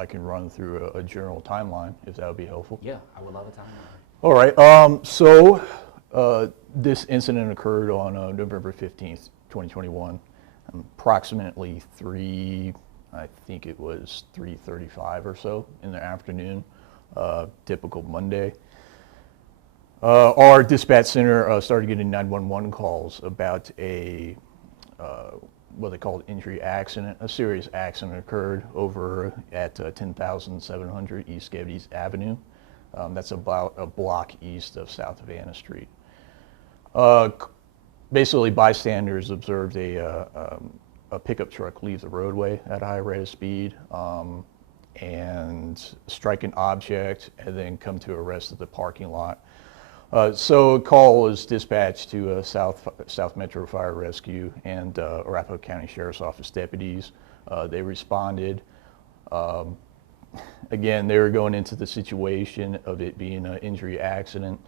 I can run through a general timeline if that would be helpful. Yeah, I would love a timeline. All right. So this incident occurred on November 15th, 2021, approximately I think it was 3:35 or so in the afternoon, typical Monday. Our dispatch center started getting 911 calls about what they called injury accident. A serious accident occurred over at 10,700 East Geddes Avenue. That's about a block east of South Havana Street. Basically, bystanders observed a pickup truck leave the roadway at a high rate of speed and strike an object and then come to a rest at the parking lot. So a call was dispatched to South Metro Fire Rescue and Arapahoe County Sheriff's Office deputies. They responded. Again, they were going into the situation of it being an injury accident,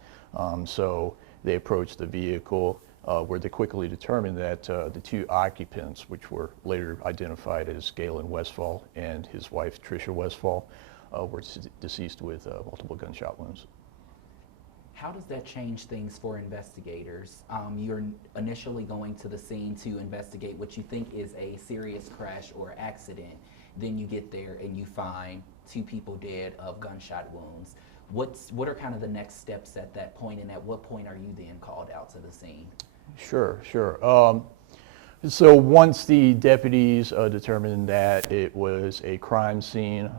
so they approached the vehicle where they quickly determined that the two occupants, which were later identified as Galen Westfall and his wife Tricia Westfall, were deceased with multiple gunshot wounds. How does that change things for investigators? You're initially going to the scene to investigate what you think is a serious crash or accident. Then you get there and you find two people dead of gunshot wounds. What are kind of the next steps at that point, and at what point are you then called out to the scene? Sure. So once the deputies determined that it was a crime scene,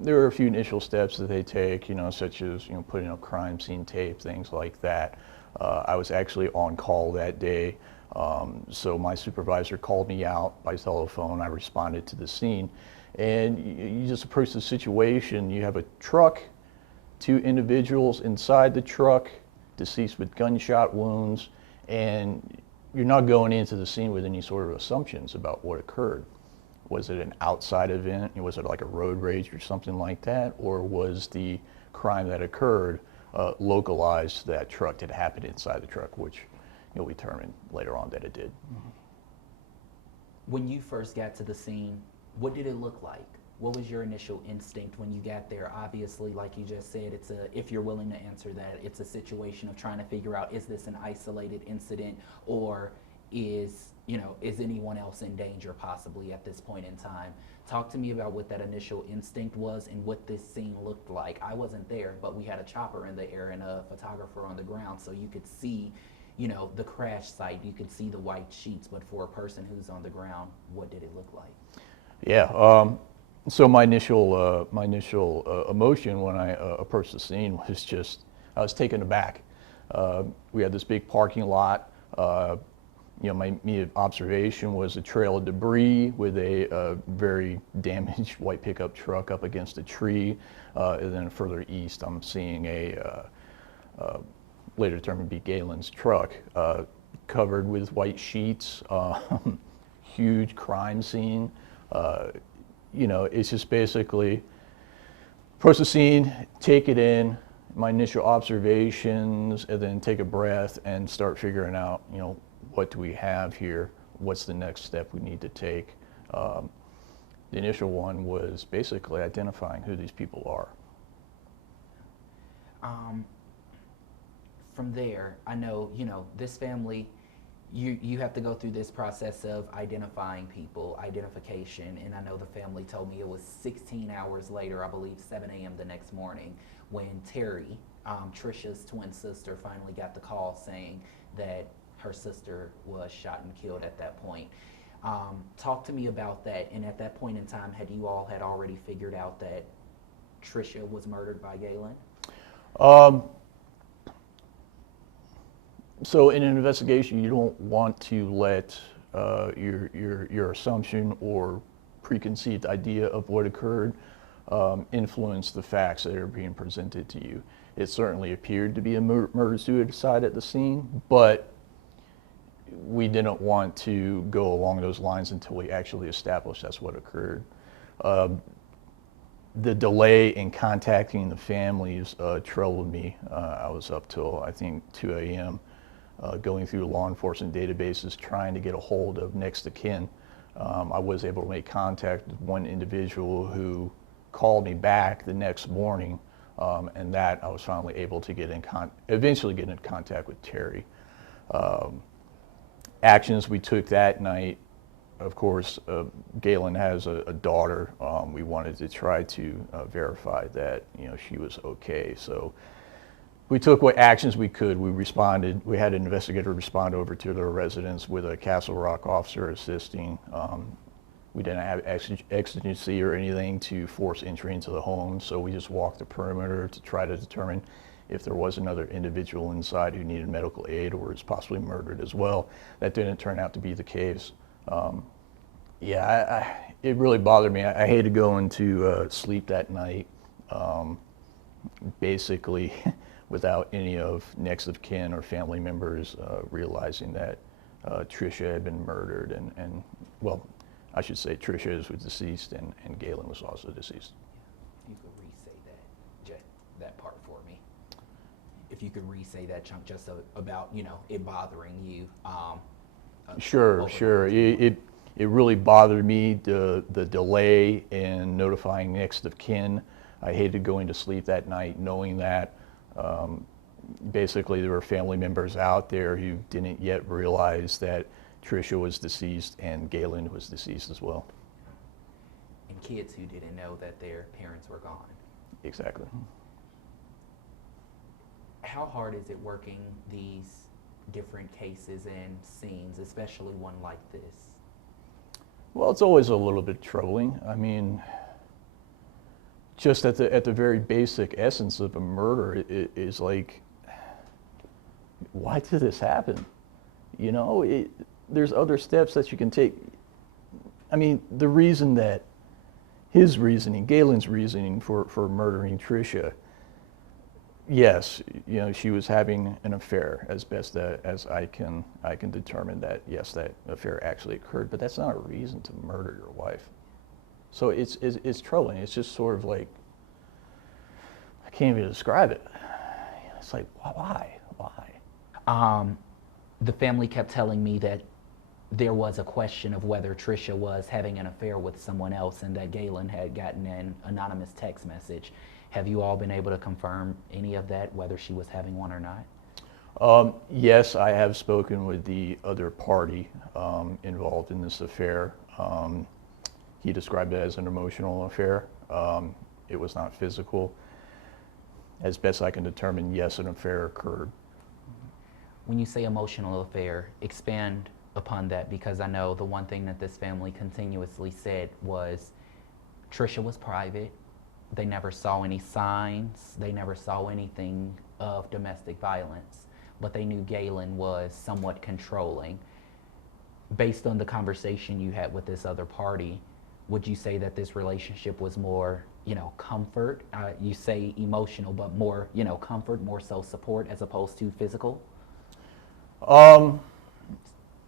there were a few initial steps that they take, such as putting up crime scene tape, things like that. I was actually on call that day, so my supervisor called me out by telephone. I responded to the scene, and you just approach the situation. You have a truck, two individuals inside the truck, deceased with gunshot wounds, and you're not going into the scene with any sort of assumptions about what occurred. Was it an outside event? Was it like a road rage or something like that? Or was the crime that occurred localized to that truck? Did it happen inside the truck, which we determined later on that it did. When you first got to the scene, what did it look like? What was your initial instinct when you got there? Obviously, like you just said, if you're willing to answer that, it's a situation of trying to figure out, is this an isolated incident, or is anyone else in danger possibly at this point in time? Talk to me about what that initial instinct was and what this scene looked like. I wasn't there, but we had a chopper in the air and a photographer on the ground, so you could see the crash site, you could see the white sheets, but for a person who's on the ground, what did it look like? Yeah. So my initial emotion when I approached the scene was just, I was taken aback. We had this big parking lot. My immediate observation was a trail of debris with a very damaged white pickup truck up against a tree. And then further east, I'm seeing a later determined to be Galen's truck, covered with white sheets, huge crime scene. It's just basically approach the scene, take it in, my initial observations, and then take a breath and start figuring out, what do we have here? What's the next step we need to take? The initial one was basically identifying who these people are. From there, I know, this family, you have to go through this process of identifying people, identification, and I know the family told me it was 16 hours later, I believe 7 a.m. the next morning, when Terry, Tricia's twin sister, finally got the call saying that her sister was shot and killed at that point. Talk to me about that, and at that point in time, had you all had already figured out that Tricia was murdered by Galen? So in an investigation, you don't want to let your assumption or preconceived idea of what occurred influence the facts that are being presented to you. It certainly appeared to be a murder-suicide at the scene, but we didn't want to go along those lines until we actually established that's what occurred. The delay in contacting the families troubled me. I was up till, I think, 2 a.m. Going through law enforcement databases, trying to get a hold of next of kin. I was able to make contact with one individual who called me back the next morning, and that I was finally able to eventually get in contact with Terry. Actions we took that night, of course, Galen has a daughter. We wanted to try to verify that she was okay. So we took what actions we could. We responded. We had an investigator respond over to their residence with a Castle Rock officer assisting. We didn't have exigency or anything to force entry into the home, so we just walked the perimeter to try to determine if there was another individual inside who needed medical aid or was possibly murdered as well. That didn't turn out to be the case. It really bothered me. I hated going to sleep that night, basically without any of next of kin or family members realizing that Tricia had been murdered, and well, I should say Tricia was deceased and Galen was also deceased. You could re-say that part for me. If you could re-say that chunk just about it bothering you. Sure. It really bothered me, the delay in notifying next of kin. I hated going to sleep that night knowing that basically there were family members out there who didn't yet realize that Tricia was deceased and Galen was deceased as well. And kids who didn't know that their parents were gone. Exactly. How hard is it working these different cases and scenes, especially one like this? Well, it's always a little bit troubling. I mean, just at the very basic essence of a murder, it is like, why did this happen? There's other steps that you can take. I mean, the reason that Galen's reasoning for murdering Tricia, yes, she was having an affair, as best as I can determine that, yes, that affair actually occurred, but that's not a reason to murder your wife. So it's troubling. It's just sort of like, I can't even describe it. It's like, why? The family kept telling me that there was a question of whether Tricia was having an affair with someone else and that Galen had gotten an anonymous text message. Have you all been able to confirm any of that, whether she was having one or not? Yes, I have spoken with the other party involved in this affair. He described it as an emotional affair. It was not physical. As best I can determine, yes, an affair occurred. When you say emotional affair, expand upon that, because I know the one thing that this family continuously said was Tricia was private. They never saw any signs. They never saw anything of domestic violence, but they knew Galen was somewhat controlling. Based on the conversation you had with this other party, would you say that this relationship was more, comfort? You say emotional, but more, comfort, more so support as opposed to physical?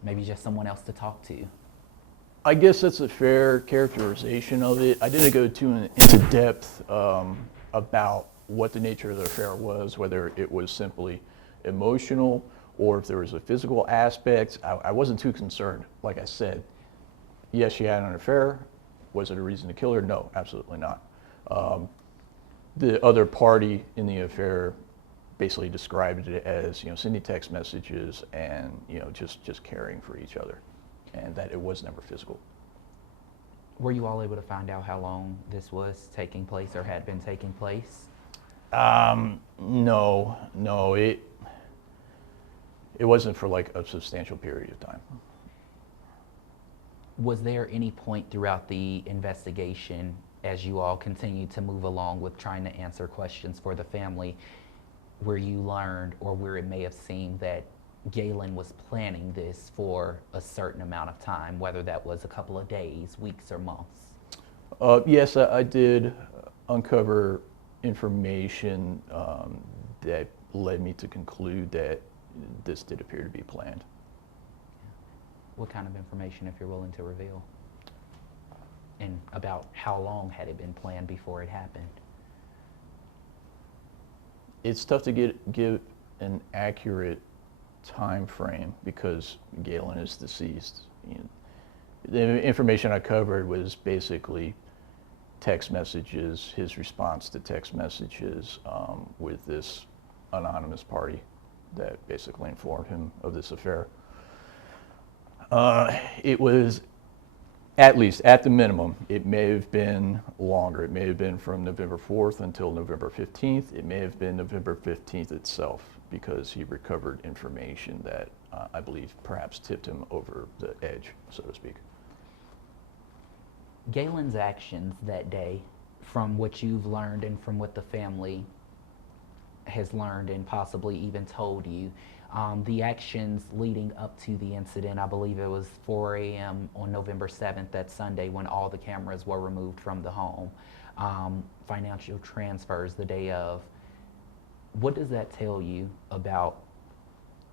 Maybe just someone else to talk to. I guess that's a fair characterization of it. I didn't go too into depth about what the nature of the affair was, whether it was simply emotional or if there was a physical aspect. I wasn't too concerned. Like I said, yes, she had an affair. Was it a reason to kill her? No, absolutely not. The other party in the affair basically described it as, sending text messages and, just caring for each other, and that it was never physical. Were you all able to find out how long this was taking place or had been taking place? No, it wasn't for like a substantial period of time. Was there any point throughout the investigation, as you all continued to move along with trying to answer questions for the family, where you learned or where it may have seemed that Galen was planning this for a certain amount of time, whether that was a couple of days, weeks, or months? Yes, I did uncover information that led me to conclude that this did appear to be planned. What kind of information, if you're willing to reveal? And about how long had it been planned before it happened? It's tough to give an accurate time frame because Galen is deceased. The information I covered was basically text messages, his response to text messages with this anonymous party that basically informed him of this affair. It was, at least at the minimum, it may have been longer. It may have been from November 4th until November 15th. It may have been November 15th itself, because he recovered information that I believe perhaps tipped him over the edge, so to speak. Galen's actions that day, from what you've learned and from what the family has learned and possibly even told you, the actions leading up to the incident, I believe it was 4 a.m. on November 7th, that Sunday, when all the cameras were removed from the home, financial transfers the day of. What does that tell you about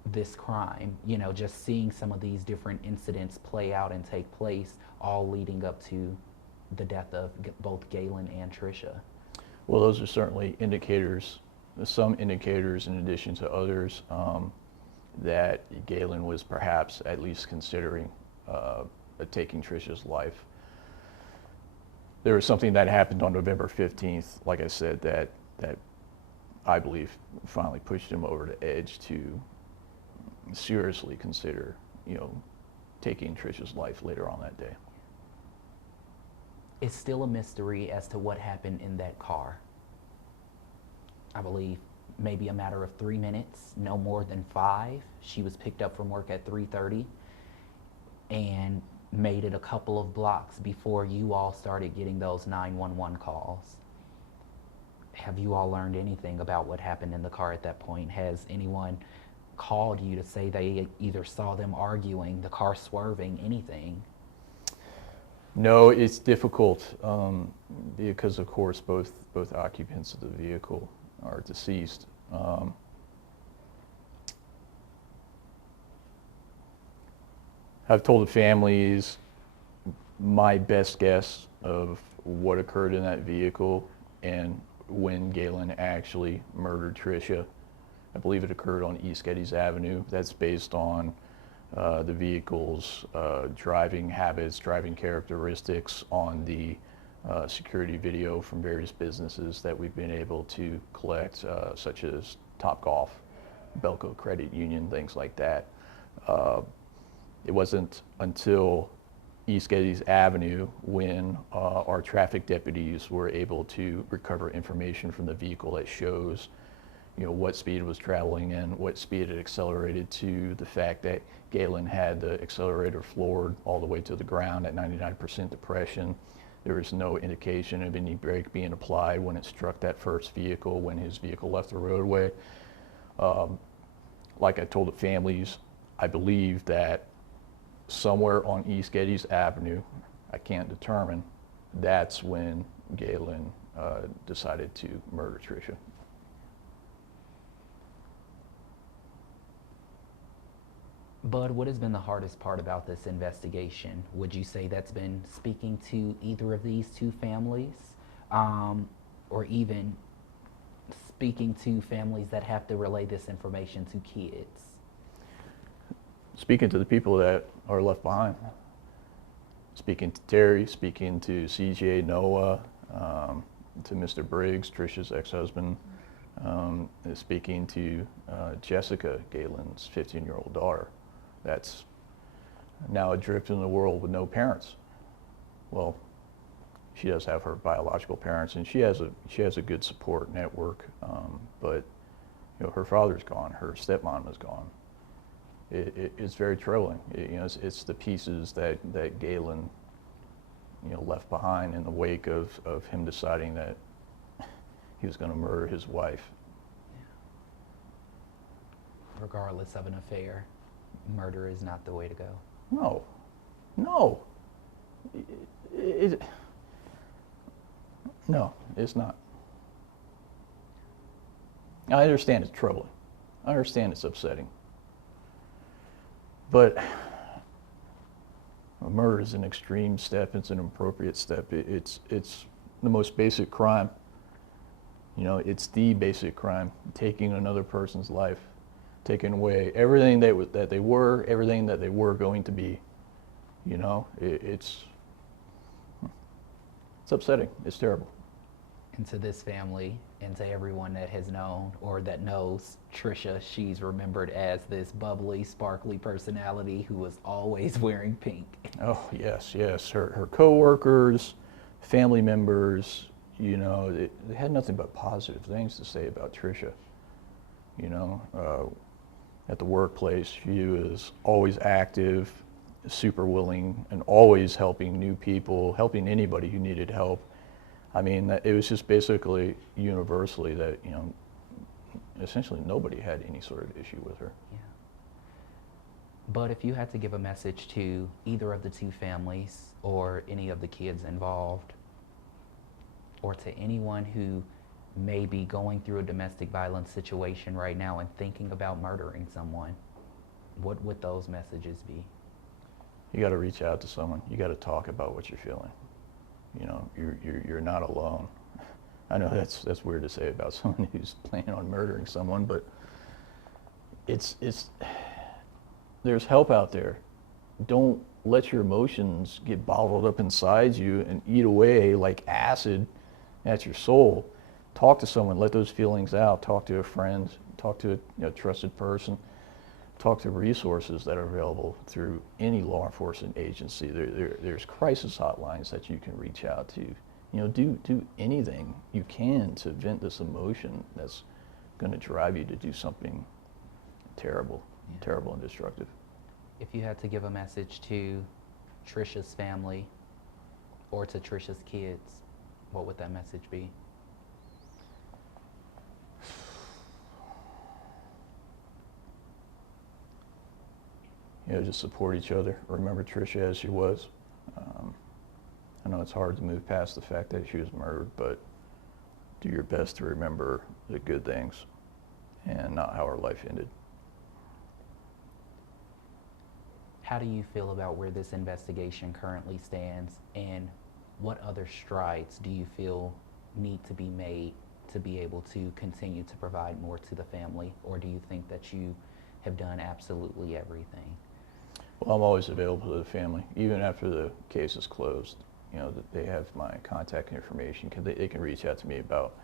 this crime? You know, just seeing some of these different incidents play out and take place, all leading up to the death of both Galen and Tricia. Well, those are certainly indicators, some indicators in addition to others, that Galen was perhaps at least considering taking Tricia's life. There was something that happened on November 15th, like I said, that I believe finally pushed him over the edge to seriously consider, taking Tricia's life later on that day. It's still a mystery as to what happened in that car. I believe maybe a matter of 3 minutes, no more than 5. She was picked up from work at 3:30 and made it a couple of blocks before you all started getting those 911 calls. Have you all learned anything about what happened in the car at that point? Has anyone called you to say they either saw them arguing, the car swerving, anything? No, it's difficult because, of course, both occupants of the vehicle are deceased. I've told the families my best guess of what occurred in that vehicle and when Galen actually murdered Tricia. I believe it occurred on East Geddes Avenue. That's based on the vehicle's driving habits, driving characteristics on the security video from various businesses that we've been able to collect, such as Topgolf, Belco Credit Union, things like that. It wasn't until East Geddes Avenue when our traffic deputies were able to recover information from the vehicle that shows what speed it was traveling and what speed it accelerated, to the fact that Galen had the accelerator floored all the way to the ground at 99% depression. There was no indication of any brake being applied when it struck that first vehicle, when his vehicle left the roadway. Like I told the families, I believe that somewhere on East Geddes Avenue, I can't determine, that's when Galen decided to murder Tricia. Bud, what has been the hardest part about this investigation? Would you say that's been speaking to either of these two families, or even speaking to families that have to relay this information to kids? Speaking to the people that are left behind. Speaking to Terry, speaking to CJ, Noah, to Mr. Briggs, Tricia's ex-husband, speaking to Jessica, Galen's 15-year-old daughter. That's now adrift in the world with no parents. Well, she does have her biological parents, and she has a good support network. But her father's gone, her stepmom is gone. It's very troubling. It's the pieces that Galen left behind in the wake of him deciding that he was going to murder his wife. Regardless of an affair, murder is not the way to go. No, no, it's not. I understand it's troubling. I understand it's upsetting. But a murder is an extreme step. It's an appropriate step. It's the most basic crime. It's the basic crime, taking another person's life, taking away everything that they were, everything that they were going to be. It's It's upsetting. It's terrible. And to this family and to everyone that has known or that knows Tricia, she's remembered as this bubbly, sparkly personality who was always wearing pink. Oh, yes, yes. Her coworkers, family members, you know, they had nothing but positive things to say about Tricia. You know, at the workplace, she was always active, super willing, and always helping new people, helping anybody who needed help. I mean, it was just basically universally that, you know, essentially nobody had any sort of issue with her. Yeah. But if you had to give a message to either of the two families or any of the kids involved, or to anyone who may be going through a domestic violence situation right now and thinking about murdering someone, what would those messages be? You got to reach out to someone. You got to talk about what you're feeling. You know, you're not alone. I know that's weird to say about someone who's planning on murdering someone, but it's there's help out there. Don't let your emotions get bottled up inside you and eat away like acid at your soul. Talk to someone, let those feelings out. Talk to a friend, talk to a trusted person, talk to resources that are available through any law enforcement agency. There's crisis hotlines that you can reach out to. You know, do anything you can to vent this emotion that's going to drive you to do something terrible, terrible and destructive. If you had to give a message to Tricia's family or to Tricia's kids, what would that message be? You know, just support each other. Remember Tricia as she was. I know it's hard to move past the fact that she was murdered, but do your best to remember the good things and not how her life ended. How do you feel about where this investigation currently stands, and what other strides do you feel need to be made to be able to continue to provide more to the family, or do you think that you have done absolutely everything? Well, I'm always available to the family, even after the case is closed. You know, that they have my contact information. They can reach out to me about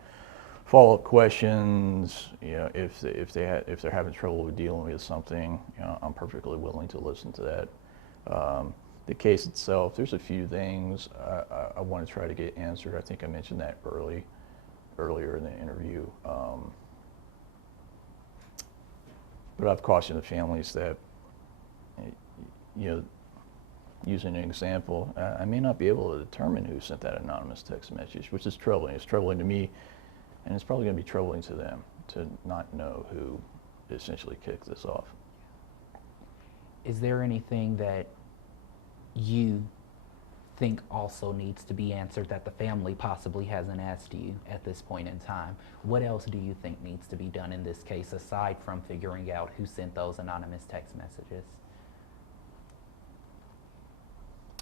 follow-up questions. You know, if they're having trouble with dealing with something, you know, I'm perfectly willing to listen to that. The case itself, there's a few things I want to try to get answered. I think I mentioned that earlier in the interview. But I've cautioned the families that, you know, using an example, I may not be able to determine who sent that anonymous text message, which is troubling. It's troubling to me, and it's probably going to be troubling to them to not know who essentially kicked this off. Is there anything that you think also needs to be answered that the family possibly hasn't asked you at this point in time? What else do you think needs to be done in this case aside from figuring out who sent those anonymous text messages?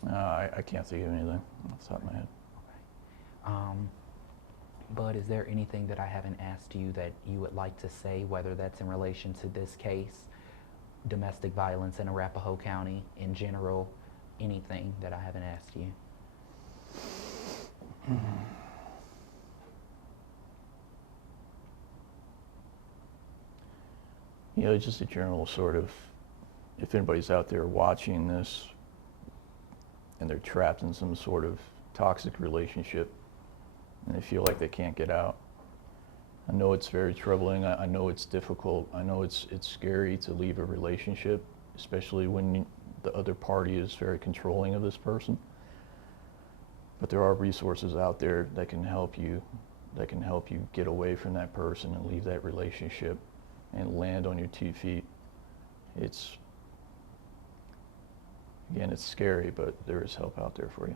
I can't think of anything off the top of my head. But is there anything that I haven't asked you that you would like to say, whether that's in relation to this case, domestic violence in Arapahoe County in general, anything that I haven't asked you? You know, just a general sort of, if anybody's out there watching this and they're trapped in some sort of toxic relationship and they feel like they can't get out. I know it's very troubling. I know it's difficult. I know it's scary to leave a relationship, especially when the other party is very controlling of this person. But there are resources out there that can help you, get away from that person and leave that relationship and land on your 2 feet. Again, it's scary, but there is help out there for you.